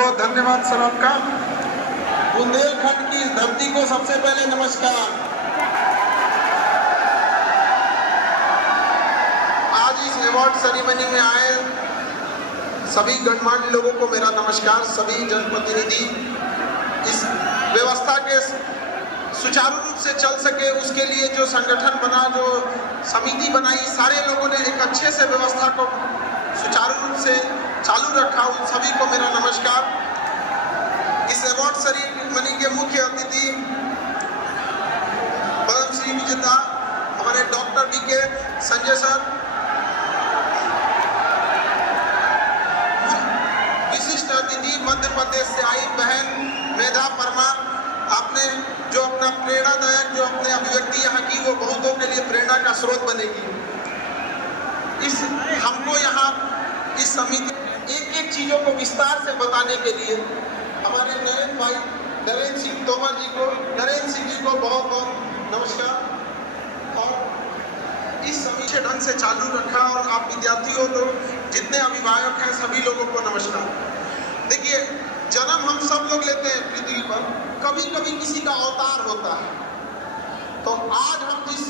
बहुत धन्यवाद सर आपका। बुंदेलखंड की धरती को सबसे पहले नमस्कार। आज इस अवार्ड सेरेमनी में आए सभी गणमान्य लोगों को मेरा नमस्कार। सभी जनप्रतिनिधि इस व्यवस्था के सुचारू रूप से चल सके उसके लिए जो संगठन बना, जो समिति बनाई, सारे लोगों ने एक अच्छे से व्यवस्था को सुचारू रूप से चालू रखा, उन सभी को मेरा नमस्कार। इस अवार्ड सेरेमनी के मुख्य अतिथि पद्मश्री विजेता हमारे डॉक्टर BK संजय सर, विशिष्ट अतिथि मध्य प्रदेश से आई बहन मेधा परमार, आपने जो अपना प्रेरणादायक जो अपने अभिव्यक्ति यहाँ की वो बहुतों के लिए प्रेरणा का स्रोत बनेगी। हमको यहाँ इस समिति एक एक चीजों को विस्तार से बताने के लिए हमारे नरेंद्र सिंह तोमर जी को, नरेंद्र सिंह जी को बहुत बहुत नमस्कार। और इस समिति ढंग से चालू रखा और आप विद्यार्थी हो तो जितने अभिभावक हैं सभी लोगों को नमस्कार। देखिए, जन्म हम सब लोग लेते हैं पृथ्वी पर, कभी कभी किसी का अवतार होता है। तो आज हम जिस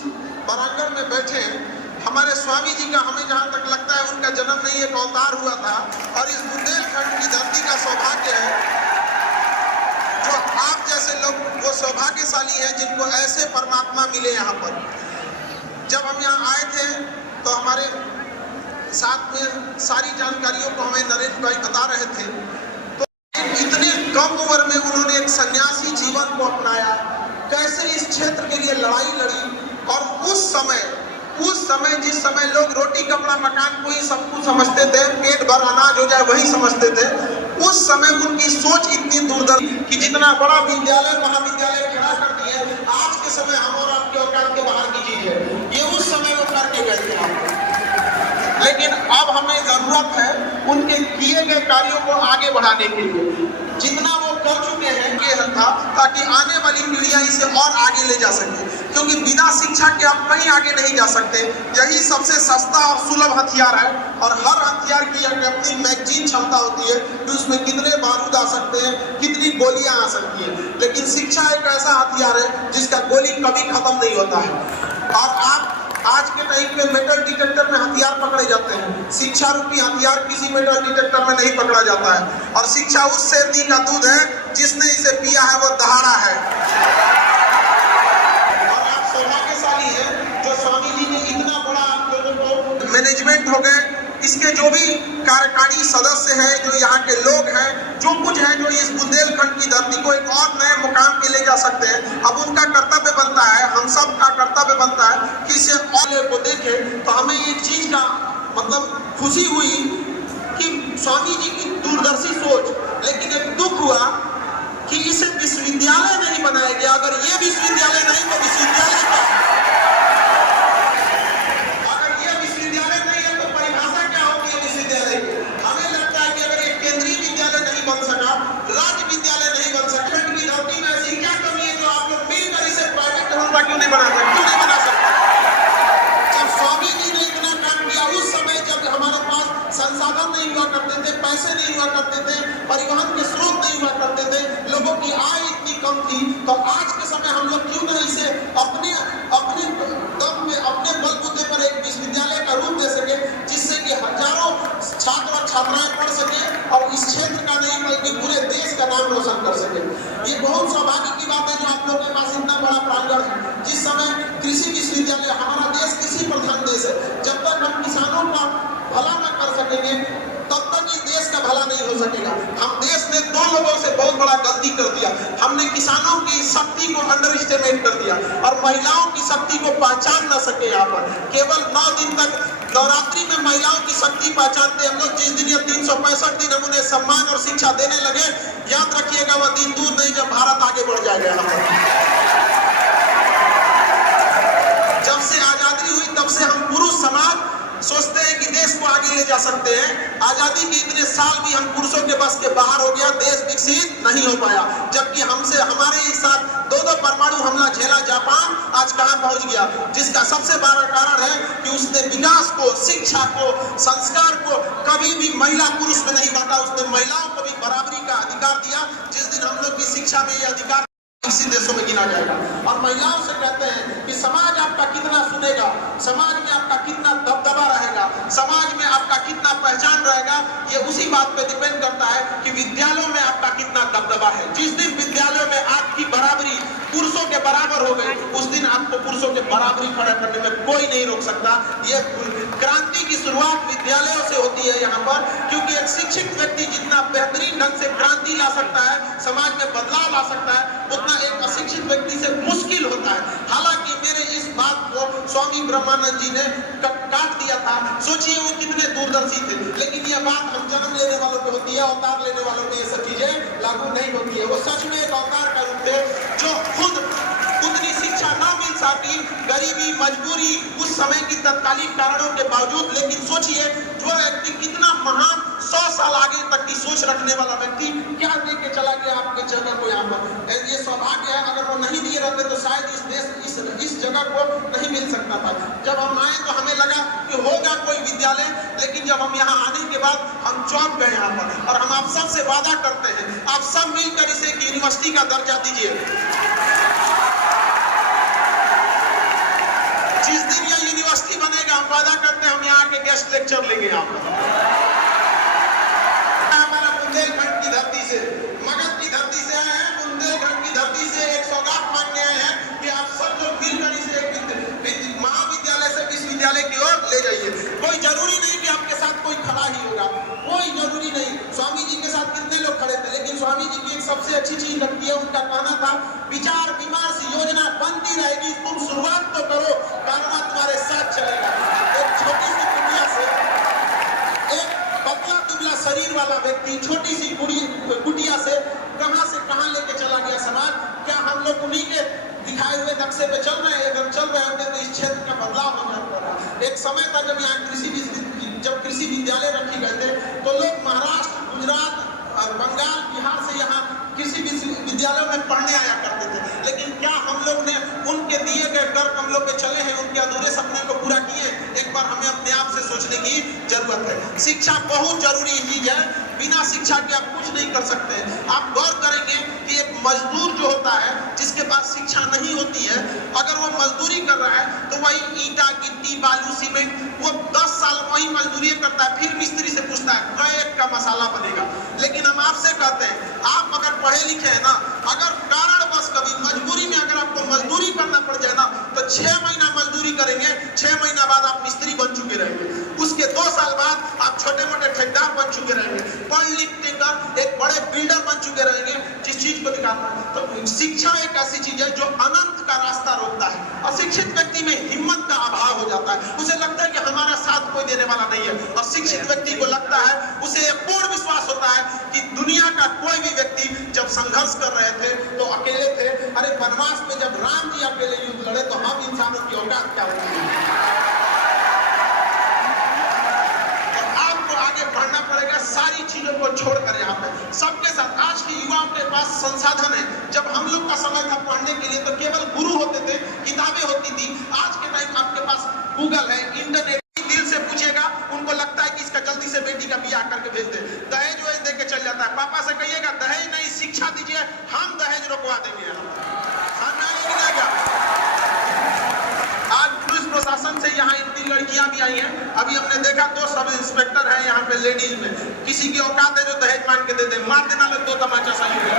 वरांगण में बैठे हैं, हमारे स्वामी जी का, हमें जहाँ तक लगता है उनका जन्म नहीं एक अवतार हुआ था। और इस बुंदेलखंड की धरती का सौभाग्य है जो आप जैसे लोग वो सौभाग्यशाली हैं जिनको ऐसे परमात्मा मिले यहाँ पर। जब हम यहाँ आए थे तो हमारे साथ में सारी जानकारियों को हमें नरेंद्र भाई बता रहे थे। तो इतने कम उम्र में उन्होंने एक सन्यासी जीवन को अपनाया, कैसे इस क्षेत्र के लिए लड़ाई लड़ी। और उस समय जिस समय लोग रोटी कपड़ा मकान को ही सब कुछ समझते थे, पेट भर अनाज हो जाए वही समझते थे, उस समय उनकी सोच इतनी दूरदर्शी कि जितना बड़ा विद्यालय महाविद्यालय खड़ा कर दिए, आज के समय हम और आपके औकात के बाहर की चीज है, ये उस समय वो करके गए थे। लेकिन अब हमें जरूरत है उनके किए गए कार्यों को आगे बढ़ाने के लिए। जितना वो कर चुके हैं ये था ताकि आने वाली पीढ़ियां इसे और आगे ले जा सके, क्योंकि बिना शिक्षा के आप कहीं आगे नहीं जा सकते। यही सबसे सस्ता और सुलभ हथियार है। और हर हथियार की अपनी मैगजीन क्षमता होती है कि उसमें कितने बारूद आ सकते हैं, कितनी गोलियां आ सकती हैं। लेकिन शिक्षा एक ऐसा हथियार है जिसका गोली कभी खत्म नहीं होता है। और आप आज के टाइम में मेटल डिटेक्टर में हथियार पकड़े जाते हैं, शिक्षा रूपी हथियार किसी मेटल डिटेक्टर में नहीं पकड़ा जाता है। और शिक्षा उस शेरनी का दूध है जिसने इसे पिया है वो दहाड़ा है। और आप सौभाग्यशाली हैं जो स्वामी जी ने इतना बड़ा आप लोगों को मैनेजमेंट हो गए, इसके जो भी कार्यकारी सदस्य हैं, जो यहाँ के लोग हैं, जो कुछ है, जो इस बुंदेलखंड की धरती को एक और नए मुकाम पे ले जा सकते हैं। अब उनका कर्तव्य बनता है, हम सब का कर्तव्य बनता है कि इसे और को देखें। तो हमें एक चीज का मतलब खुशी हुई कि स्वामी जी की दूरदर्शी सोच, लेकिन एक दुख हुआ कि इसे विश्वविद्यालय नहीं बनाया गया। अगर ये विश्वविद्यालय नहीं तो विश्वविद्यालय का, अगर ये विश्वविद्यालय नहीं है तो परिभाषा क्या होगी विश्वविद्यालय की? हमें लगता है कि अगर एक केंद्रीय विद्यालय नहीं बन सका, राज्य विद्यालय नहीं बन सका, की धरती में ऐसी क्या कमी है जो आप लोग मिलकर इसे प्राइवेट करूंगा क्यों नहीं बना सकते? क्यों नहीं बना सकते? जब स्वामी जी ने इतना काम किया, उस समय जब हमारे पास संसाधन नहीं हुआ करते थे, पैसे नहीं हुआ करते थे, परिवहन के स्रोत नहीं हुआ करते थे, लोगों की आय इतनी कम थी, तो आज के समय हम लोग क्यों नहीं इसे अपने दम में, अपने बलबूते पर एक विश्वविद्यालय का रूप दे सके, जिससे कि हजारों छात्र और छात्राएं पढ़ सके और इस क्षेत्र का नहीं बल्कि पूरे देश का नाम रोशन कर सके। ये बहुत सौभाग्य की बात है जो आप लोगों के पास इतना बड़ा प्रांगण है। जिस समय कृषि विश्वविद्यालय, हमारा देश कृषि प्रधान देश है, जब तक हम किसानों का भला न कर सकेंगे तब तक ये देश का भला नहीं हो सकेगा। हम देश ने दो लोगों से बहुत बड़ा गलती कर दिया। हमने किसानों की शक्ति को अंडर एस्टिमेट कर दिया और महिलाओं की शक्ति को पहचान न सके। यहाँ पर केवल 9 दिन तक नवरात्रि में महिलाओं की शक्ति पहचानते हम लोग। जिस दिन ये 365 दिन हम उन्हें सम्मान और शिक्षा देने लगे, याद रखिएगा वह दिन दूर नहीं जब भारत आगे बढ़ जाएगा। यहाँ पर जब से आजादी हुई तब से हम पुरुष समाज सोचते हैं कि देश को आगे ले जा सकते हैं, आजादी के इतने साल भी हम पुरुषों के बस के बाहर हो गया, देश विकसित नहीं हो पाया। जबकि हमसे हमारे ही साथ दो परमाणु हमला झेला जापान आज कहां पहुंच गया, जिसका सबसे बड़ा कारण है कि उसने विकास को, शिक्षा को, संस्कार को कभी भी महिला पुरुष में नहीं बांटा। उसने महिलाओं को भी बराबरी का अधिकार दिया। जिस दिन हम लोग की शिक्षा में ये अधिकार इसी देशों में गिना जाएगा। और महिलाओं से कहते हैं कि समाज आपका कितना सुनेगा, समाज में आपका कितना दबदबा रहेगा, समाज में आपका कितना पहचान रहेगा, ये उसी बात पे डिपेंड करता है कि विद्यालयों में आपका कितना दबदबा है। जिस दिन विद्यालयों में आपकी बराबरी पुरुषों के बराबर हो गई, उस दिन आपको पुरुषों के बराबरी खड़ा करने में कोई नहीं रोक सकता। ये क्रांति की शुरुआत विद्यालयों से होती है यहाँ पर, क्योंकि एक शिक्षित व्यक्ति जितना बेहतरीन ढंग से क्रांति ला सकता है, समाज में बदलाव ला सकता है, उतना एक अशिक्षित व्यक्ति से मुश्किल होता है। हालांकि मेरे इस बात को स्वामी ब्रह्मानंद जी ने काट दिया था। सोचिए वो कितने दूरदर्शी थे, लेकिन यह बात हम जन्म लेने वालों पे होती है, अवतार लेने वालों पे ये सब चीजें लागू नहीं होती है। वो सच में एक अवतार का रूप थे, जो खुद उतनी शिक्षा न मिल सकी, गरीबी, मजबूरी, उस समय की तत्कालीन कारणों के बावजूद, लेकिन सोचिए जो व्यक्ति कितना महान 100 साल आगे तक की सोच रखने वाला व्यक्ति क्या दे के चला गया आपके जगह को यहाँ पर। ये सौभाग्य है, अगर वो नहीं दिए रहते तो शायद इस देश इस जगह को नहीं मिल सकता था। जब हम आए तो हमें लगा कि होगा कोई विद्यालय, लेकिन जब हम यहाँ आने के बाद हम चौंक गए यहाँ पर। और हम आप सबसे वादा करते हैं, आप सब मिलकर इसे एक यूनिवर्सिटी का दर्जा दीजिए। जिस दिन यह यूनिवर्सिटी बनेगा, हम वादा करते हैं हम यहाँ के गेस्ट लेक्चर लेंगे यहाँ पर। हमारा बुंदेलखंड की धरती से, मगध की धरती से आए हैं, बुंदेलखंड की धरती से एक सौगात मांगने आए हैं कि आप सब लोग मिलकर इसे महाविद्यालय से विश्वविद्यालय की ओर ले जाइए। कोई जरूरी नहीं कि आपके साथ कोई खड़ा ही होगा, कोई जरूरी नहीं। स्वामी जी के साथ कितने लोग खड़े थे, लेकिन स्वामी जी की एक सबसे अच्छी चीज लगती है, उनका कहना था विचार विमर्श योजना बनती रहेगी, तुम शुरुआत तो करो, कारवा तुम्हारे साथ चलेगा। एक छोटी सी दुनिया से एक पतला दुबला शरीर वाला व्यक्ति छोटी सी कुटिया से कहां लेके चला गया समाज। क्या हम लोग उन्हीं के दिखाए हुए नक्शे पे चल रहे हैं? अगर चल रहे होंगे तो इस क्षेत्र का बदलाव होना पड़ा। एक समय था जब यहाँ कृषि विद्यालय रखे गए थे, तो लोग महाराष्ट्र, गुजरात, बंगाल, बिहार से यहाँ कृषि विद्यालयों में पढ़ने आया करते थे। लेकिन क्या हम लोग ने उनके दिए गए कर्म हम लोग के चले हैं, उनके अधूरे सपने को पूरा किए? एक बार हमें अपने आप से सोचने की जरूरत है। शिक्षा बहुत जरूरी चीज है, बिना शिक्षा के आप कुछ नहीं कर सकते। आप गौर करेंगे कि एक मजदूर जो होता है, जिसके पास शिक्षा नहीं होती है, अगर वो मजदूरी कर रहा है तो वही ईंटा, गिट्टी, बालू, सीमेंट, वो 10 साल वही मजदूरी करता है, फिर मिस्त्री से पूछता है कई का मसाला बनेगा। लेकिन हम आपसे कहते हैं, आप अगर पढ़े लिखे हैं ना, अगर कारणवश कभी मजबूरी में अगर आपको मजदूरी करना पड़ जाए ना, तो 6 महीना मजदूरी करेंगे, 6 महीना बाद आप मिस्त्री बन चुके रहेंगे। उसके 2 साल बाद आप छोटे मोटे ठेकेदार बन चुके रहेंगे, पढ़ लिख कर एक बड़े बिल्डर बन चुके रहेंगे, जिस चीज को दिखाना। तो शिक्षा एक ऐसी चीज है जो अनंत का रास्ता रोकता है। अशिक्षित व्यक्ति में हिम्मत का अभाव हो जाता है, उसे लगता है कि हमारा साथ कोई देने वाला नहीं है। और शिक्षित व्यक्ति को लगता है, उसे एक पूर्ण विश्वास होता है कि दुनिया का कोई भी व्यक्ति जब संघर्ष कर रहे थे तो अकेले थे। अरे वनवास में जब राम जी अकेले युद्ध लड़े तो हम इंसानों की औकात क्या होती है? बढ़ना पड़ेगा, सारी चीजों को छोड़कर यहाँ पे सबके साथ। आज के युवाओं के पास संसाधन है। जब हम लोग का समय था पढ़ने के लिए तो केवल गुरु होते थे, किताबें होती थी। आज के टाइम आपके पास गूगल है, इंटरनेट। दिल से पूछेगा, उनको लगता है कि इसका जल्दी से बेटी का ब्याह करके भेज दे, दहेज वहेज दे के चल जाता है। पापा से कहिएगा दहेज नहीं, शिक्षा दीजिए, हम दहेज रोकवा देंगे। आज पुलिस प्रशासन से यहाँ इतनी लड़कियां भी आई हैं। अभी हमने देखा 2 सब इंस्पेक्टर हैं यहाँ पे लेडीज में, किसी की औकात है जो दहेज मांग के दे दे, मार देना लोग 2 तमाचा सही है।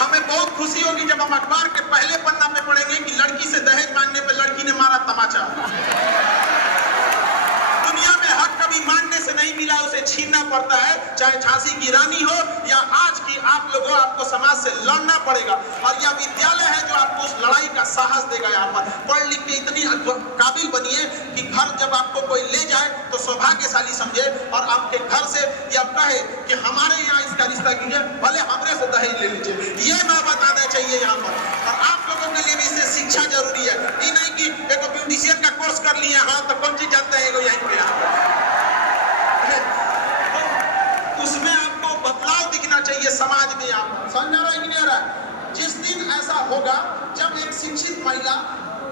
हमें बहुत खुशी होगी जब हम अखबार के पहले पन्ना पे पढ़ेंगे कि लड़की से दहेज मांगने पे लड़की ने मारा तमाचा। दुनिया में हक कभी मांगने से नहीं मिला, उसे छीनना पड़ता है, चाहे झांसी की रानी हो या आज की आप लोगों, आपको समाज से लड़ना पड़ेगा। और यह विद्यालय है जो आपको उस लड़ाई का साहस देगा। यहाँ पर पढ़ लिख के इतनी काबिल बनिए कि घर जब आपको कोई ले जाए तो सौभाग्यशाली समझे और आपके घर से यह कहे कि हमारे यहाँ इसका रिश्ता कीजिए, भले हमरे से दहेज ले लीजिए। ये मैं बताना चाहिए यहाँ पर। और आप लोगों के लिए भी इससे शिक्षा जरूरी है। ये नहीं कि एक ब्यूटिशियन का कोर्स कर लिए हाथ तो कौन चीज जानते हैं यहीं पे उसमें आपको बदलाव दिखना चाहिए समाज में। आप समझ रहा है कि नहीं आ रहा है? जिस दिन ऐसा होगा जब एक शिक्षित महिला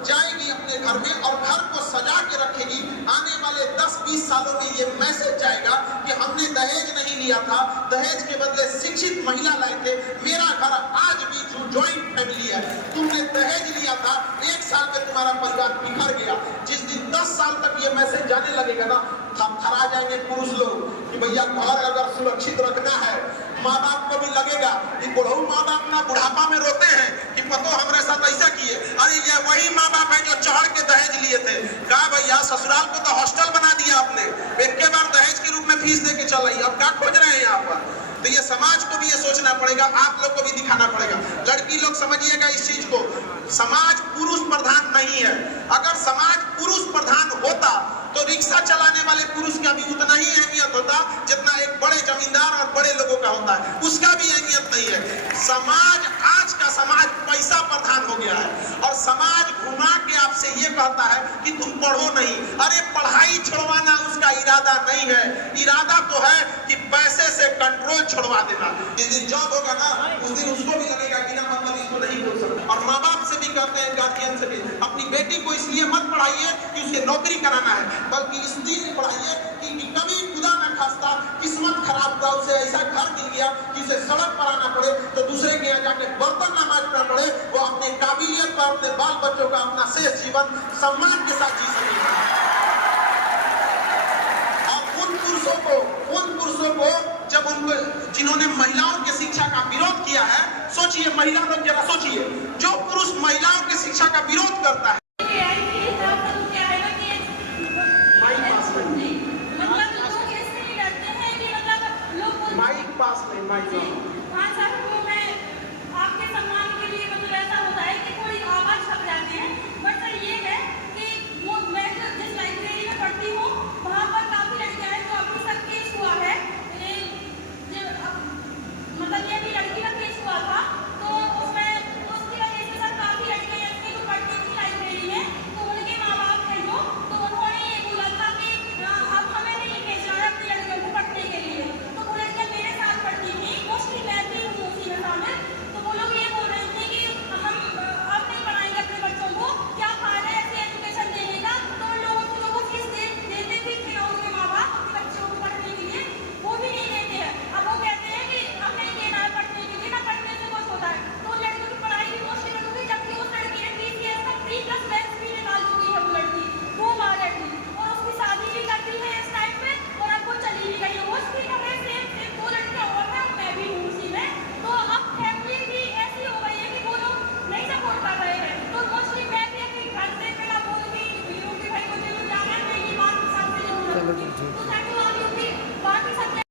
जाएगी अपने घर में और घर को सजा के रखेगी, आने वाले 10-20 सालों में ये मैसेज जाएगा कि हमने दहेज नहीं लिया था, दहेज के बदले शिक्षित महिला लाए थे, मेरा घर आज भी ज्वाइंट फैमिली है, तुमने दहेज लिया था, 1 साल में तुम्हारा परिवार बिखर गया। जिस दिन 10 साल तक ये मैसेज जाने लगेगा ना, थरथरा जाएंगे पुरुष लोग कि भैया घर अगर सुरक्षित रखना है। माँ बाप को भी लगेगा कि बुढ़ऊ माँ बाप ना बुढ़ापा में रोते हैं कि पतो हमारे साथ ऐसा किए, अरे ये वही माँ बाप है जो चढ़ के दहेज लिए थे। कहा भैया ससुराल को तो हॉस्टल बना दिया आपने, एक के बार दहेज के रूप में फीस दे के चल रही, अब क्या खोज रहे हैं यहाँ पर? तो ये समाज को भी ये सोचना पड़ेगा, आप लोग को भी दिखाना पड़ेगा। लड़की लोग समझिएगा इस चीज को, समाज पुरुष प्रधान नहीं है। अगर समाज पुरुष प्रधान होता तो रिक्शा चलाने वाले पुरुष का भी उतना ही अहमियत होता जितना एक बड़े जमींदार और बड़े लोगों का होता है, उसका भी अहमियत नहीं है। समाज, आज का समाज पैसा प्रधान हो गया है और समाज घुमा के आपसे ये कहता है कि तुम पढ़ो नहीं। अरे पढ़ाई छुड़वाना उसका इरादा नहीं है, इरादा तो है कि पैसे से कंट्रोल छुड़वा देना। जिस दिन जॉब होगा ना उस दिन उसको भी लगेगा कि ना मतलब इसको नहीं बोल सकता। और माँ बाप से भी कहते हैं, गार्जियन से भी, अपनी बेटी को इसलिए मत पढ़ाइए कि उसे नौकरी कराना है, बल्कि इसलिए पढ़ाइए कि कभी खुदा न खास्ता किस्मत खराब हुआ, उसे ऐसा घर मिल गया कि उसे सड़क पर आना पड़े तो दूसरे के यहाँ जाके बर्तन न मांजना पड़े, वो अपनी काबिलियत पर अपने बाल बच्चों का अपना शेष जीवन सम्मान के साथ जी सकेगा। और उन पुरुषों को जब उनको, जिन्होंने महिलाओं की शिक्षा का विरोध किया है, सोचिए महिला लोग, जरा सोचिए, जो पुरुष महिलाओं की शिक्षा का विरोध करता है, हाँ सर, वो मैं आपके सम्मान के लिए मतलब ऐसा होता है कि थोड़ी आवाज छप जाती है, बट सर ये है कि वो मैं जिस लाइब्रेरी में पढ़ती हूँ वहाँ पर काफी लड़कियाँ हैं जो अभी तक केस हुआ है, मतलब ये भी लड़की का केस हुआ था, तो उसमें उसकी वजह से सर काफी लड़कियाँ ऐसी जो पढ़ती थी लाइब्रेरी में, तो उनके माँ बाप हैं जो, तो उन्होंने ये बोला था कि अब हमें नहीं भेजना है अपनी लड़कियों को पढ़ने के लिए। तो वो लड़कियाँ मेरे साथ पढ़ती थी, मोस्टली मैं भी हूँ उसी में शामिल, तो वो लोग ये बोल रहे थे कि हम अब नहीं पढ़ाएंगे अपने बच्चों को, क्या फायदा है ऐसी एजुकेशन देने का। तो उन लोगों को फीस देते भी थे उनके माँ बाप अपने बच्चों को पढ़ने के लिए, वो भी नहीं देते हैं। अब वो कहते हैं कि अब नहीं देना है पढ़ने के लिए, ना पढ़ने से कुछ होता है, तो उन लड़कियों की पढ़ाई भी मोस्टली रुकी, जबकि उस लड़की ने TCS का 3+ मैथ्स भी निकाल चुकी है वो लड़की, वो बालक थी, और उसकी शादी भी कर दी है इस टाइम पे, और अब वो चली भी गई है। मोस्टली हमें सेम 2 लड़कियाँ और हैं, मैं भी हूँ उसी में, तो अब फैमिली भी ऐसी हो गई है कि वो लोग नहीं सपोर्ट कर रहे हैं। तो मोस्टली मैं भी अपने घर से बिना बोलती कि भाई मुझे लोग जाना है, मैं ये बात सामने जरूर रखूंगी।